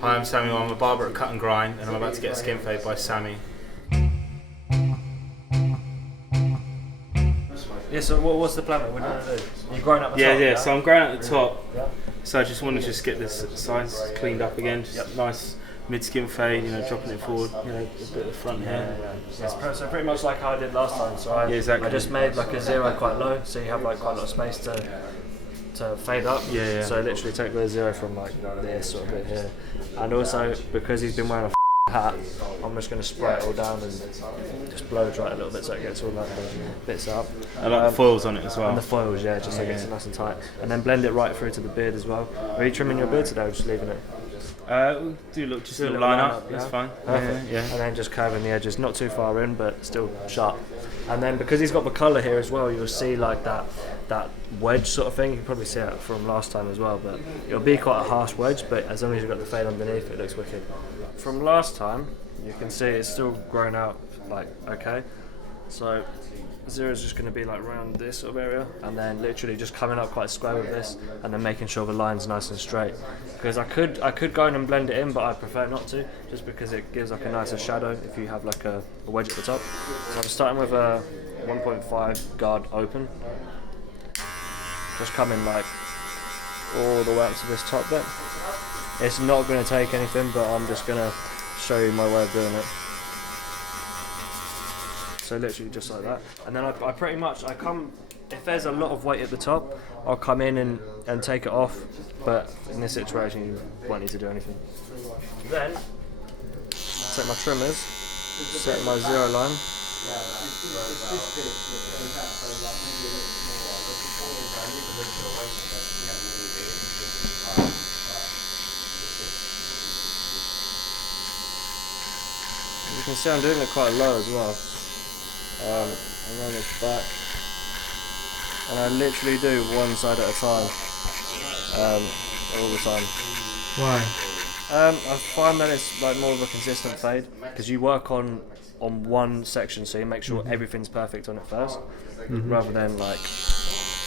Hi, I'm Sammy. I'm a barber at Cut and Grind, and I'm about to get a skin fade by Sammy. Yeah, so what's the plan? What are you going to do? You're growing up the top? Yeah. So I'm growing at the top. Yeah. So I just want to get this sides cleaned up again. Just nice mid skin fade. Dropping it forward. A bit of the front hair. So pretty much like how I did last time. So exactly. I just made like a zero quite low, so you have like quite a lot of space to fade up. Yeah. So literally take the zero from like this sort of bit here, and also because he's been wearing a hat, I'm just going to spray it all down and just blow dry it a little bit so it gets all like the bits up. I like the foils on it as well. And the foils, yeah, just so it gets nice and tight. And then blend it right through to the beard as well. Are you trimming your beard today or just leaving it? We'll do just a little line up. That's fine. Perfect. Yeah. And then just curving the edges, not too far in, but still sharp. And then because he's got the colour here as well, you'll see like that wedge sort of thing. You can probably see it from last time as well, but it'll be quite a harsh wedge, but as long as you've got the fade underneath, it looks wicked. From last time, you can see it's still grown out like okay. So zero is just going to be like around this sort of area, and then literally just coming up quite square with this, and then making sure the line's nice and straight. Because I could go in and blend it in, but I prefer not to, just because it gives like a nicer shadow if you have like a wedge at the top. So I'm starting with a 1.5 guard open. Just coming like all the way up to this top bit. It's not going to take anything, but I'm just going to show you my way of doing it. So literally just like that. And then I pretty much, if there's a lot of weight at the top, I'll come in and take it off. But in this situation, you won't need to do anything. Then, take my trimmers, set my zero line. You can see I'm doing it quite low as well. And then it's back. And I literally do one side at a time. All the time. Why? I find that it's like more of a consistent fade because you work on one section, so you make sure everything's perfect on it first, rather than like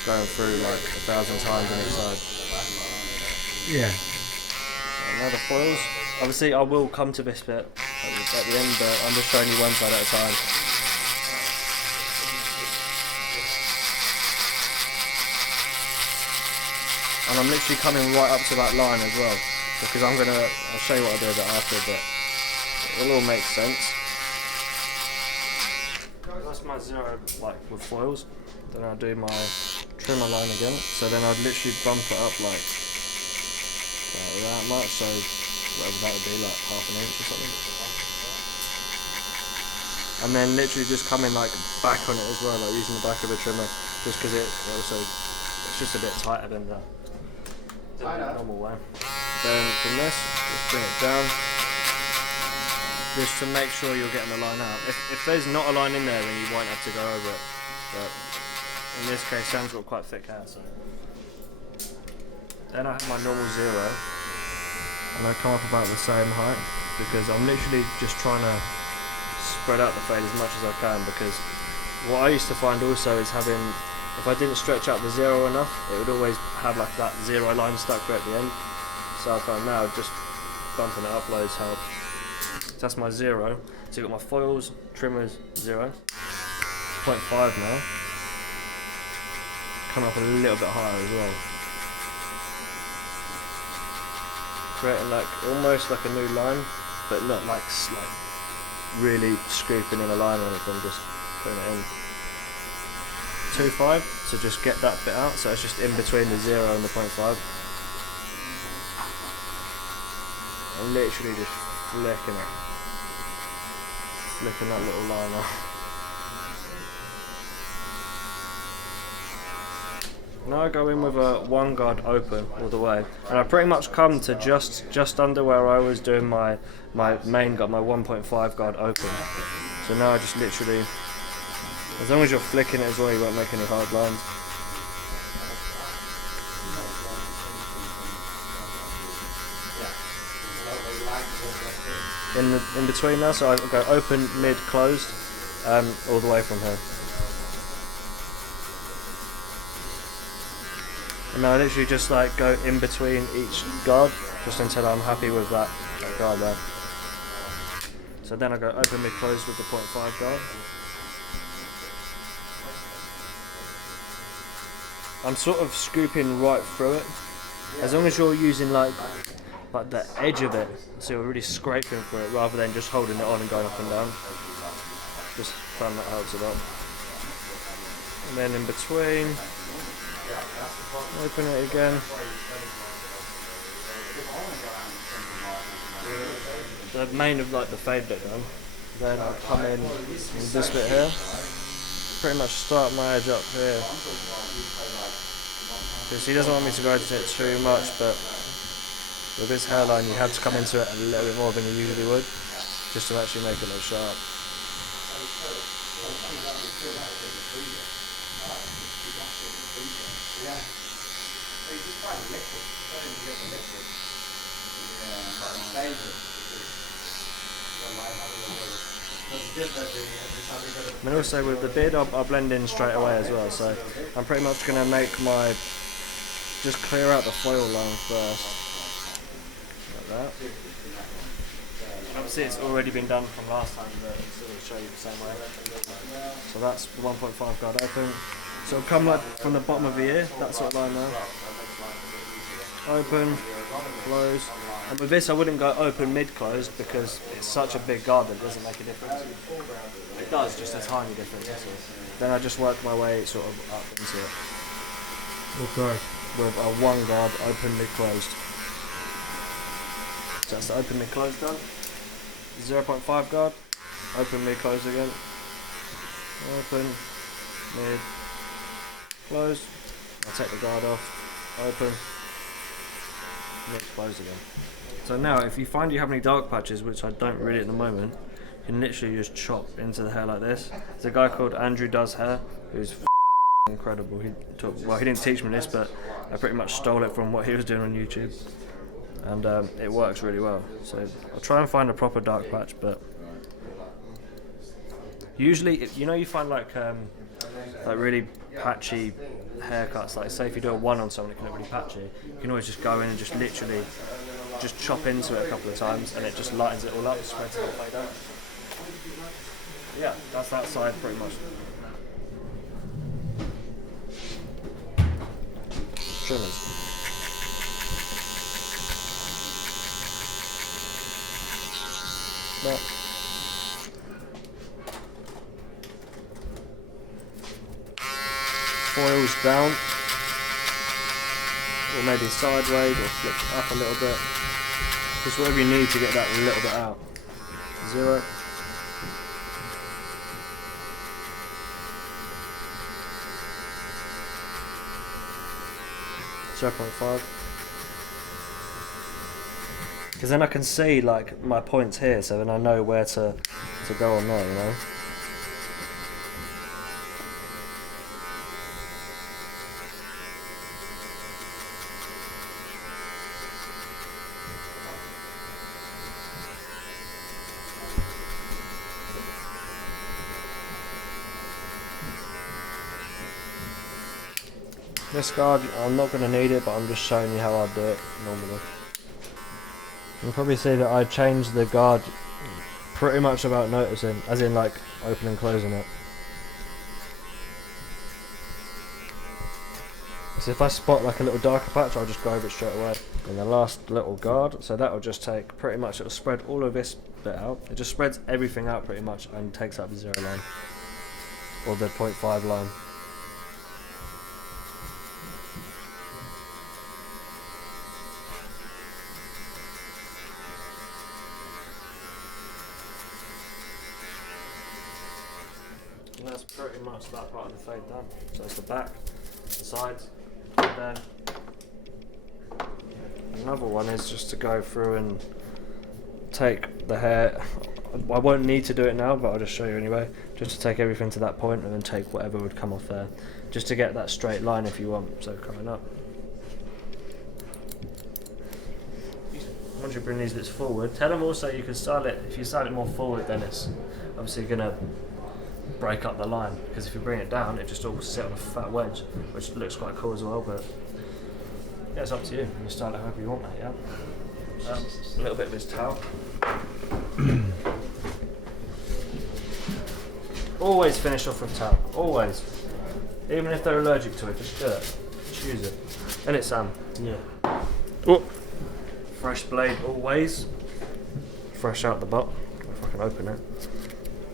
going through like 1,000 times on each side. Yeah. Now the foils. Obviously, I will come to this bit at the end, but I'm just showing you one side at a time. And I'm literally coming right up to that line as well, because I'll show you what I do a bit after, but it'll all make sense. That's my zero, like with foils. Then I'll do my trimmer line again. So then I'd literally bump it up like that much, so whatever that would be, like half an inch or something. And then literally just coming like back on it as well, like using the back of the trimmer, just because it's just a bit tighter than the normal way. Then from this, just bring it down, just to make sure you're getting the line out. If there's not a line in there, then you won't have to go over it. But in this case, Sam's got quite thick hair, so. Then I have my normal zero, and I come up about the same height, because I'm literally just trying to spread out the fade as much as I can, because what I used to find also is having, if I didn't stretch out the zero enough, it would always have like that zero line stuck right at the end. So I found now just bumping it up loads helps. So that's my zero. So you've got my foils, trimmers, 0. 0.5 now. Come up a little bit higher as well. Creating like almost like a new line, but not like really scooping in a line or anything, just putting it in. 2.5, so just get that bit out, so it's just in between the 0 and the 0.5. And literally just flicking that little line out. Now I go in with a 1 guard open all the way, and I pretty much come to just under where I was doing my main guard, my 1.5 guard open. So now I just literally, as long as you're flicking it as well, you won't make any hard lines. In between now, so I go open, mid, closed, all the way from here. And I literally just like go in between each guard just until I'm happy with that guard there. So then I go open mid close with the 0.5 guard. I'm sort of scooping right through it. As long as you're using like the edge of it, so you're really scraping through it rather than just holding it on and going up and down. Just found that helps a lot. And then in between, open it again. The main of like the fade bit done. Then I come in with this bit here. Pretty much start my edge up here. Because he doesn't want me to go into it too much, but with this hairline you have to come into it a little bit more than you usually would, just to actually make it look sharp. And also with the beard I'll blend in straight away as well, so I'm pretty much going to make just clear out the foil line first, like that. Obviously it's already been done from last time, but I'll still show you the same way. So that's the 1.5 guard open. So it'll come like from the bottom of the ear, that sort of line there. Open, close. And with this I wouldn't go open mid-close because it's such a big guard that it doesn't make a difference. It does, just a tiny difference. Then I just work my way sort of up into it. Okay. With a 1 guard open mid-closed. So that's the open mid-closed done. 0.5 guard, open mid-closed again. Open, mid, closed. I'll take the guard off, open, mid, close again. So now if you find you have any dark patches, which I don't really at the moment, you can literally just chop into the hair like this. There's a guy called Andrew Does Hair who's incredible. He didn't teach me this, but I pretty much stole it from what he was doing on YouTube, and it works really well. So I'll try and find a proper dark patch, but usually you find like really patchy haircuts, like say if you do a 1 on someone it can look really patchy, you can always just go in and just literally just chop into it a couple of times and it just lightens it all up, spreads it all fade out. Yeah, that's that side pretty much. Trimmers. No. Foils down, or maybe sideways, or flip up a little bit. Just whatever you need to get that a little bit out. 0. .5. Because then I can see like my points here, so then I know where to go on there, you know. This guard, I'm not going to need it, but I'm just showing you how I do it normally. You'll probably see that I change the guard pretty much without noticing, as in like opening and closing it. So if I spot like a little darker patch, I'll just go over it straight away. And the last little guard, so that will just take pretty much, it'll spread all of this bit out. It just spreads everything out pretty much and takes out the 0 line, or the 0.5 line. And that's pretty much that part of the fade done. So it's the back, the sides, and then another one is just to go through and take the hair. I won't need to do it now, but I'll just show you anyway. Just to take everything to that point and then take whatever would come off there. Just to get that straight line if you want, so coming up. Once you bring these bits forward, tell them also you can style it, if you style it more forward then it's obviously going to break up the line, because if you bring it down it just all sit on a fat wedge, which looks quite cool as well, but Yeah, it's up to you. You style it however you want, mate. Yeah. A little bit of his towel. Always finish off with towel. Always. Even if they're allergic to it, just do it. Choose it. And it's Sam. Yeah. Oh. Fresh blade always. Fresh out the box. If I can open it.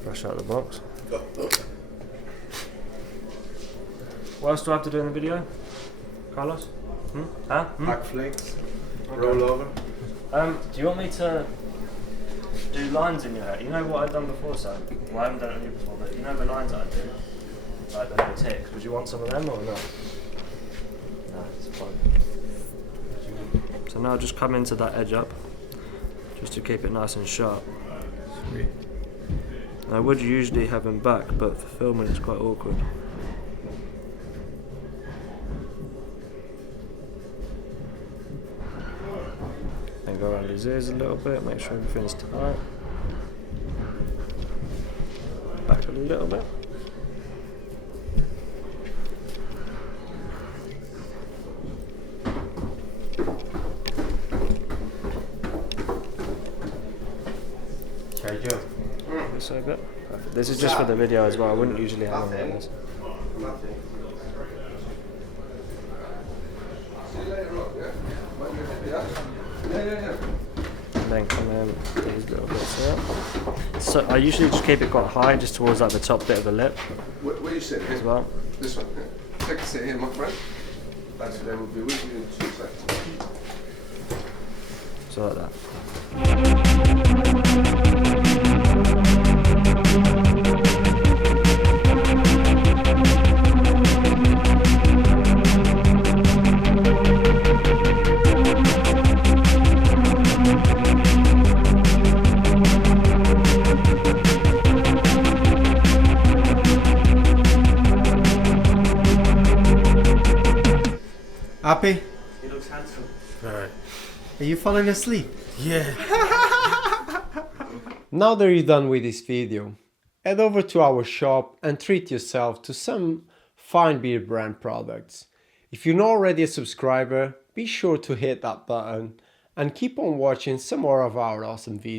Fresh out the box. What else do I have to do in the video, Carlos? Huh? Hack flakes, roll over. Do you want me to do lines in your hair? You know what I've done before, Sam? Well, I haven't done it on you before, but you know the lines I do? Like the little ticks. Would you want some of them or not? No, it's fine. So now just come into that edge up, just to keep it nice and sharp. Sweet. I would usually have them back, but for filming it's quite awkward. And go around his ears a little bit, make sure everything's tight. Back a little bit. So a bit. Perfect. This is just for the video as well. I wouldn't usually have them like this. And then come in these little bits here. So I usually just keep it quite high, just towards like the top bit of the lip. Where you sit as well? This one. Take a seat here, my friend. Actually, they will be with you in 2 seconds. So like that. Happy? He looks handsome. Alright. Are you falling asleep? Yeah. Now that you're done with this video, head over to our shop and treat yourself to some fine Beardbrand products. If you're not already a subscriber, be sure to hit that button and keep on watching some more of our awesome videos.